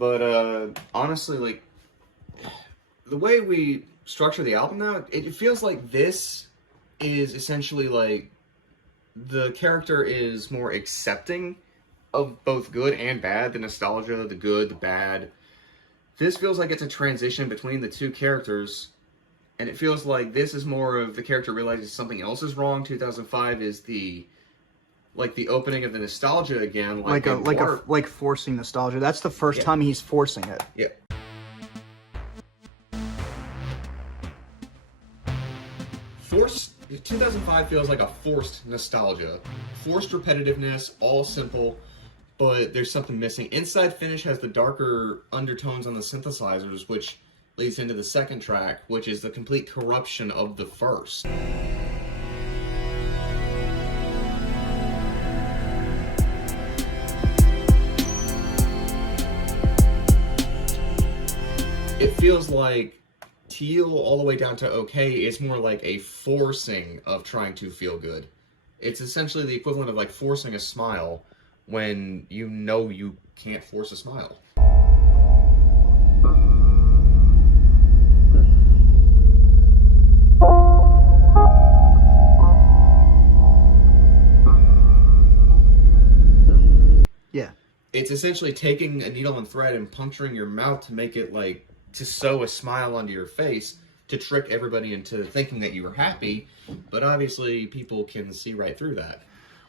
But honestly, like, the way we structure the album now, it feels like this is essentially like the character is more accepting of both good and bad, the nostalgia, the good, the bad. This feels like it's a transition between the two characters, and it feels like this is more of the character realizes something else is wrong. 2005 is the opening of the nostalgia again, like forcing nostalgia. That's the first time he's forcing it. Yeah. Forced 2005 feels like a forced nostalgia, forced repetitiveness, all simple, but there's something missing. Inside Finish has the darker undertones on the synthesizers, which leads into the second track, which is the complete corruption of the first. It feels like Teal all the way down to Okay is more like a forcing of trying to feel good. It's essentially the equivalent of like forcing a smile when you know you can't force a smile. Yeah. It's essentially taking a needle and thread and puncturing your mouth to make it like to sew a smile onto your face to trick everybody into thinking that you were happy, but obviously people can see right through that.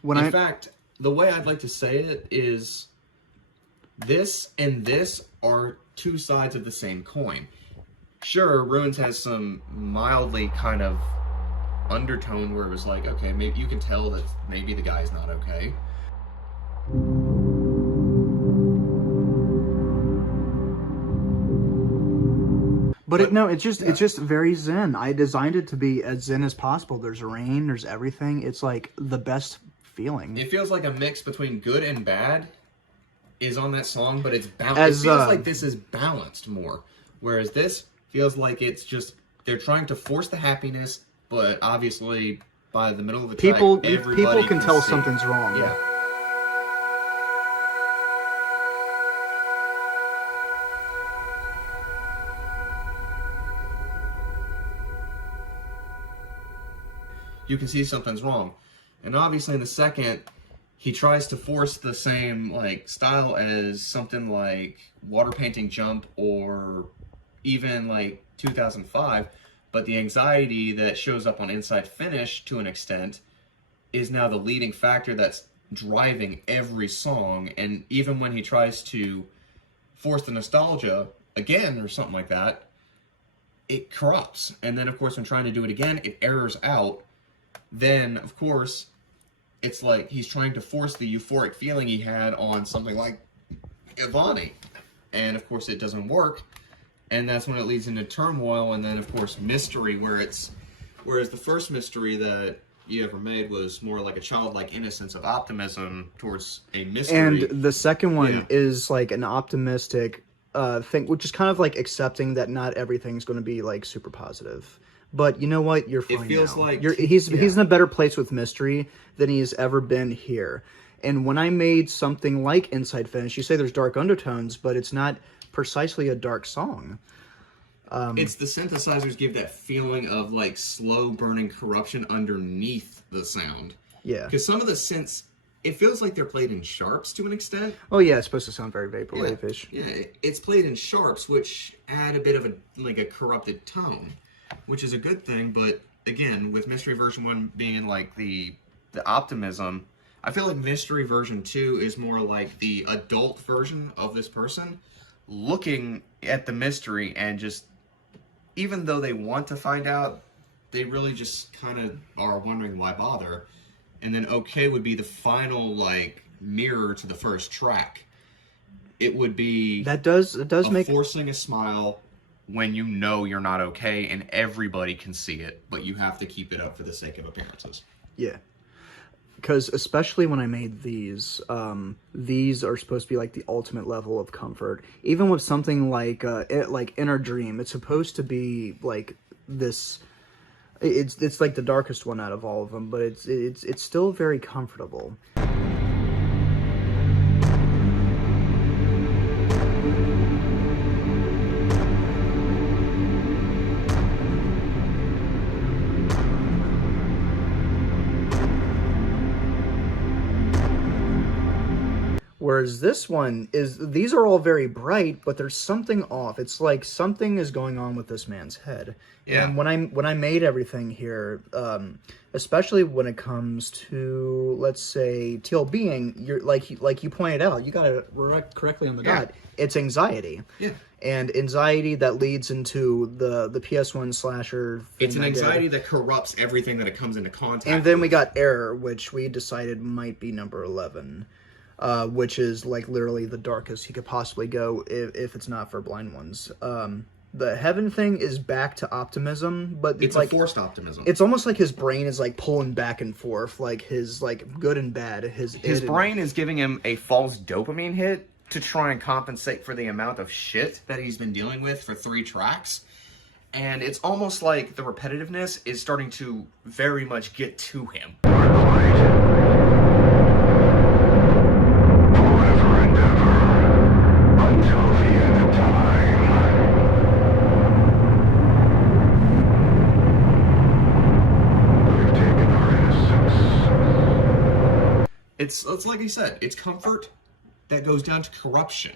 In fact, the way I'd like to say it is this and this are two sides of the same coin. Sure, Ruins has some mildly kind of undertone where it was like, okay, maybe you can tell that maybe the guy's not okay. But it's just very zen. I designed it to be as zen as possible. There's rain, there's everything. It's like the best feeling. It feels like a mix between good and bad is on that song, but it's balanced. It feels like this is balanced more, whereas this feels like it's just they're trying to force the happiness, but obviously by the middle of the track, people can tell something's wrong. Yeah. You can see something's wrong. And obviously in the second, he tries to force the same like style as something like Water Painting Jump or even like 2005, but the anxiety that shows up on Inside Finish to an extent is now the leading factor that's driving every song. And even when he tries to force the nostalgia again or something like that, it corrupts. And then of course when trying to do it again, it errors out. Then, of course, it's like he's trying to force the euphoric feeling he had on something like Ivani. And, of course, it doesn't work. And that's when it leads into Turmoil. And then, of course, Mystery, whereas the first Mystery that you ever made was more like a childlike innocence of optimism towards a mystery. And the second one is like an optimistic thing, which is kind of like accepting that not everything's going to be like super positive. But you know what? You're fine. It feels now. like he's in a better place with Mystery than he's ever been here. And when I made something like Inside Finish, you say there's dark undertones, but it's not precisely a dark song. It's the synthesizers give that feeling of like slow burning corruption underneath the sound. Yeah. Because some of the synths, it feels like they're played in sharps to an extent. Oh yeah, it's supposed to sound very vaporwave-ish. Yeah, it's played in sharps, which add a bit of a corrupted tone, which is a good thing. But again, with Mystery version 1 being like the optimism, I feel like Mystery version 2 is more like the adult version of this person looking at the mystery and just, even though they want to find out, they really just kind of are wondering why bother. And then Okay would be the final like mirror to the first track. It would be that does make forcing a smile when you know you're not okay and everybody can see it, but you have to keep it up for the sake of appearances. Yeah. Because especially when I made these are supposed to be like the ultimate level of comfort. Even with something like Inner Dream, it's supposed to be like this. It's like the darkest one out of all of them, but it's still very comfortable. Whereas this one is, these are all very bright, but there's something off. It's like something is going on with this man's head. Yeah. And when I made everything here, especially when it comes to, let's say, teal being, you're like you pointed out, you got it correctly on the dot. It's anxiety. Yeah. And anxiety that leads into the PS1 slasher. It's an anxiety that corrupts everything that it comes into contact And then we got error, which we decided might be number 11. Which is like literally the darkest he could possibly go if it's not for blind ones. The heaven thing is back to optimism, but it's like a forced optimism. It's almost like his brain is like pulling back and forth, like his like good and bad. His brain is giving him a false dopamine hit to try and compensate for the amount of shit that he's been dealing with for 3 tracks. And it's almost like the repetitiveness is starting to very much get to him. It's like I said, it's comfort that goes down to corruption.